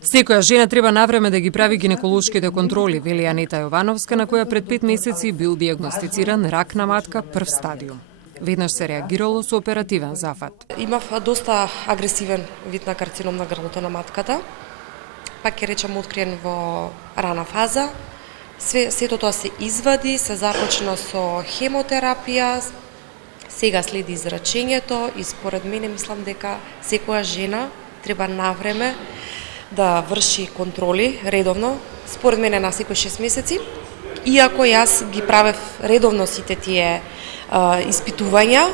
Секоја жена треба навреме да ги прави гинеколошките контроли, вели Анета Јовановска, на која пред 5 месеци бил дијагностициран рак на матка прв стадиум. Веднаш се реагирало со оперативен зафат. Имав доста агресивен вид на карцином на грлото на матката, пак ќе речем откриен во рана фаза. Сето тоа се извади, се започна со хемотерапија, сега следи зрачењето и според мене мислам дека секоја жена треба навреме да врши контроли редовно, според мене на секој 6 месеци. Иако јас ги правев редовно сите тие испитувања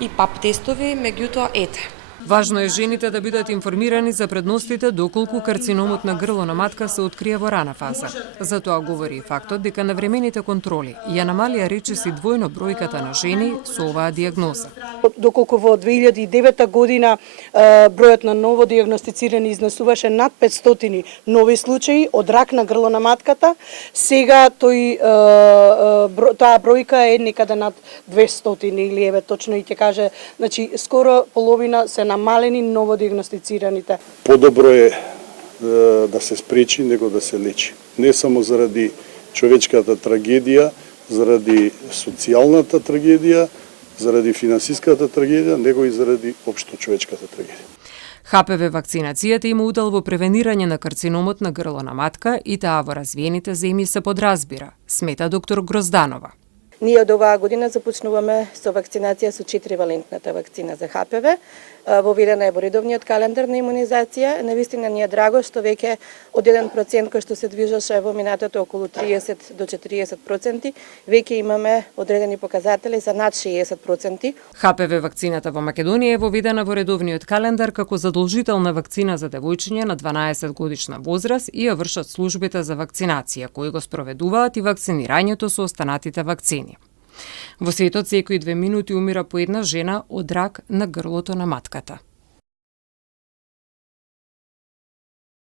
и пап тестови, меѓутоа ете. Важно е жените да бидат информирани за предностите доколку карциномот на грло на матка се открие во рана фаза. Затоа говори и фактот дека навремените контроли ја намалија речиси двојно бројката на жени со оваа дијагноза. Доколку во 2009 година бројот на ново дијагностицирани изнесуваше над 500 нови случаи од рак на грло на матката, сега таа бројка е некаде над 200 или еве точно и ќе каже, значи скоро половина се намалени ново дијагностицираните. Подобро е да се спречи него да се лечи. Не само заради човечката трагедија, заради социјалната трагедија, заради финансиската трагедија, него и заради општо човечката трагедија. ХПВ вакцинацијата има удел во превенирање на карциномот на грло на матка и таа во развиените земји се подразбира, смета доктор Грозданова. Ние од оваа година започнуваме со вакцинација со 4-валентната вакцина за ХПВ. Воведена е во редовниот календар на имунизација. Навистина ни е драго што веќе од 1% кој што се движеше во минатото околу 30 до 40%, веќе имаме одредени показатели за над 60%. ХПВ вакцината во Македонија е воведена во редовниот календар како задолжителна вакцина за девојчиња на 12 годишна возраст и ја вршат службите за вакцинација, кои го спроведуваат и вакцинирањето со останатите вакцини. Во светот секои 2 минути умира по една жена од рак на грлото на матката.